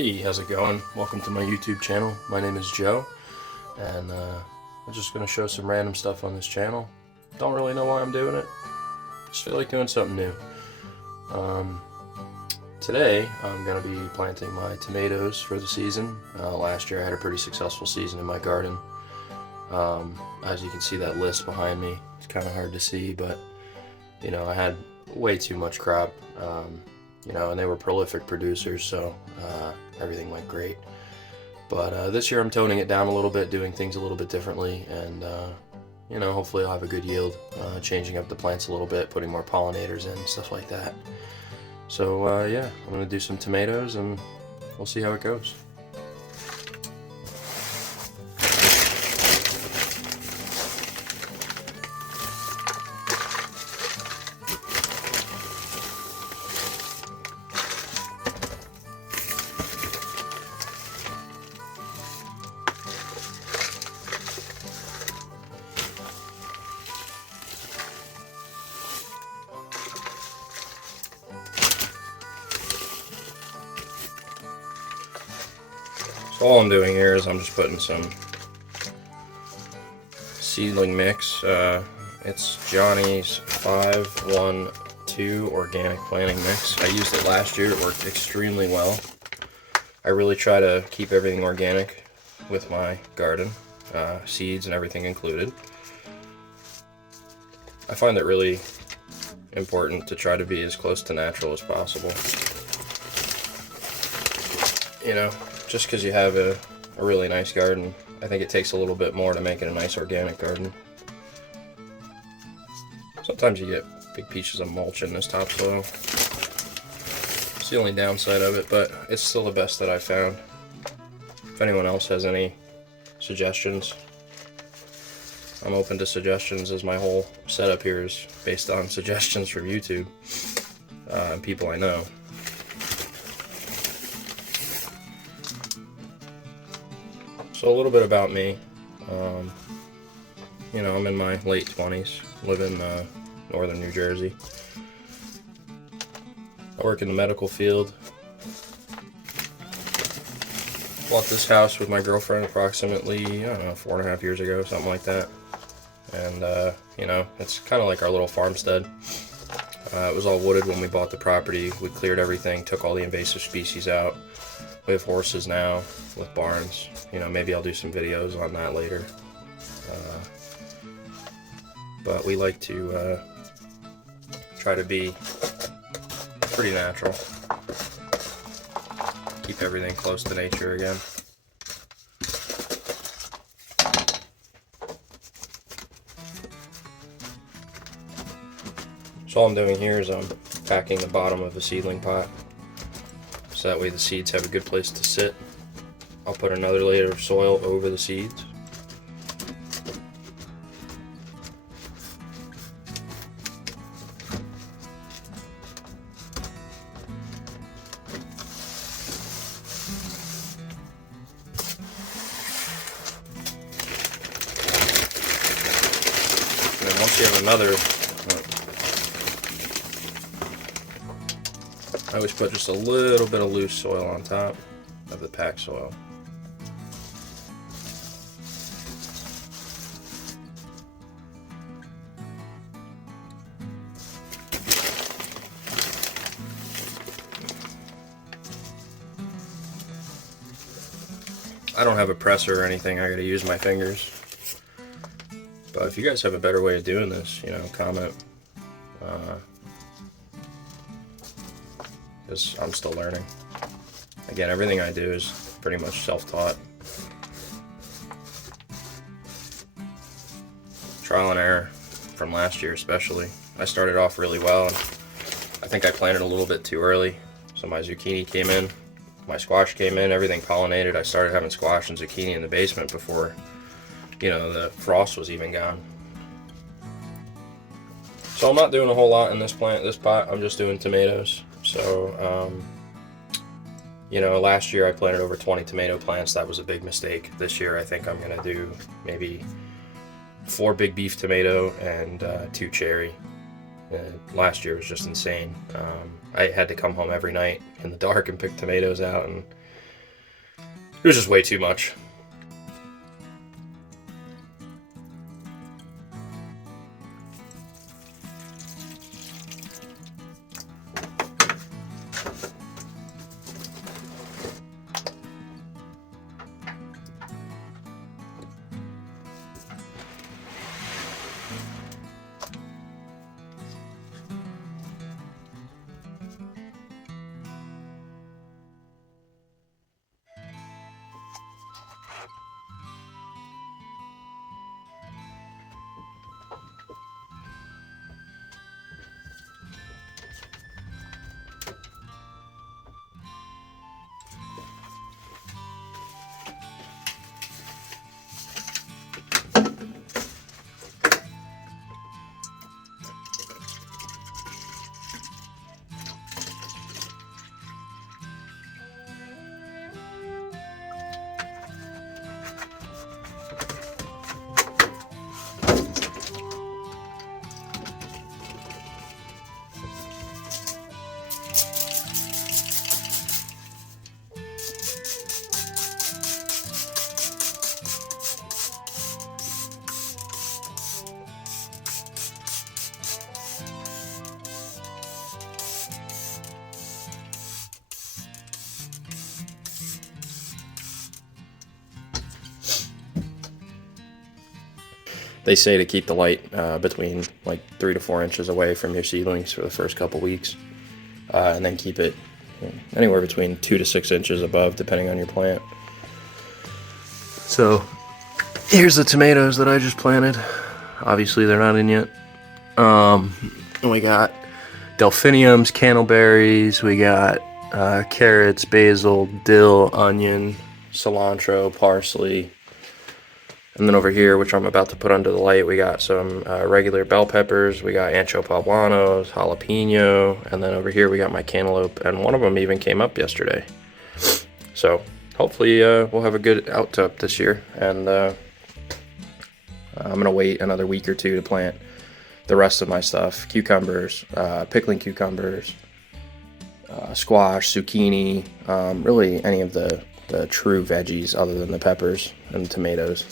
Hey, how's it going? Welcome to my YouTube channel. My name is Joe, and I'm just going to show some random stuff on this channel. Don't really know why I'm doing it. Just feel like doing something new. Today, I'm going to be planting my tomatoes for the season. Last year I had a pretty successful season in my garden. As you can see that list behind me, it's kind of hard to see, but you know, I had way too much crop. And they were prolific producers, so everything went great. But this year I'm toning it down a little bit, doing things a little bit differently, and hopefully I'll have a good yield, changing up the plants a little bit, putting more pollinators in, stuff like that. So yeah, I'm going to do some tomatoes and we'll see how it goes. So all I'm doing here is I'm just putting some seedling mix. It's Johnny's 512 organic planting mix. I used it last year. It worked extremely well. I really try to keep everything organic with my garden, seeds and everything included. I find it really important to try to be as close to natural as possible. You know, just because you have a really nice garden, I think it takes a little bit more to make it a nice organic garden. Sometimes you get big pieces of mulch in this topsoil. It's the only downside of it, but it's still the best that I've found. If anyone else has any suggestions, I'm open to suggestions, as my whole setup here is based on suggestions from YouTube and people I know. So a little bit about me. I'm in my late 20s, live in northern New Jersey. I work in the medical field. Bought this house with my girlfriend approximately, 4.5 years ago, something like that. And, it's kind of like our little farmstead. It was all wooded when we bought the property. We cleared everything, took all the invasive species out. We have horses now with barns. Maybe I'll do some videos on that later. But we like to try to be pretty natural. Keep everything close to nature again. So all I'm doing here is I'm packing the bottom of the seedling pot, so that way the seeds have a good place to sit. I'll put another layer of soil over the seeds. And then once you have another, I always put just a little bit of loose soil on top of the packed soil. I don't have a presser or anything, I gotta use my fingers. But if you guys have a better way of doing this, comment. Because I'm still learning. Again, everything I do is pretty much self-taught. Trial and error from last year especially. I started off really well, and I think I planted a little bit too early. So my zucchini came in, my squash came in, everything pollinated. I started having squash and zucchini in the basement before, the frost was even gone. So I'm not doing a whole lot in this pot. I'm just doing tomatoes. So, last year I planted over 20 tomato plants. That was a big mistake. This year I think I'm going to do maybe 4 big beef tomato and 2 cherry. Last year was just insane. I had to come home every night in the dark and pick tomatoes out, and It was just way too much. They say to keep the light between like 3 to 4 inches away from your seedlings for the first couple weeks, and then keep it anywhere between 2 to 6 inches above, depending on your plant. So here's the tomatoes that I just planted. Obviously they're not in yet. We got delphiniums, candleberries, we got carrots, basil, dill, onion, cilantro, parsley. And then over here, which I'm about to put under the light, we got some regular bell peppers, we got ancho poblanos, jalapeno, and then over here we got my cantaloupe, and one of them even came up yesterday. So hopefully we'll have a good out-tup this year, and I'm gonna wait another week or two to plant the rest of my stuff: cucumbers, pickling cucumbers, squash, zucchini, really any of the true veggies other than the peppers and tomatoes.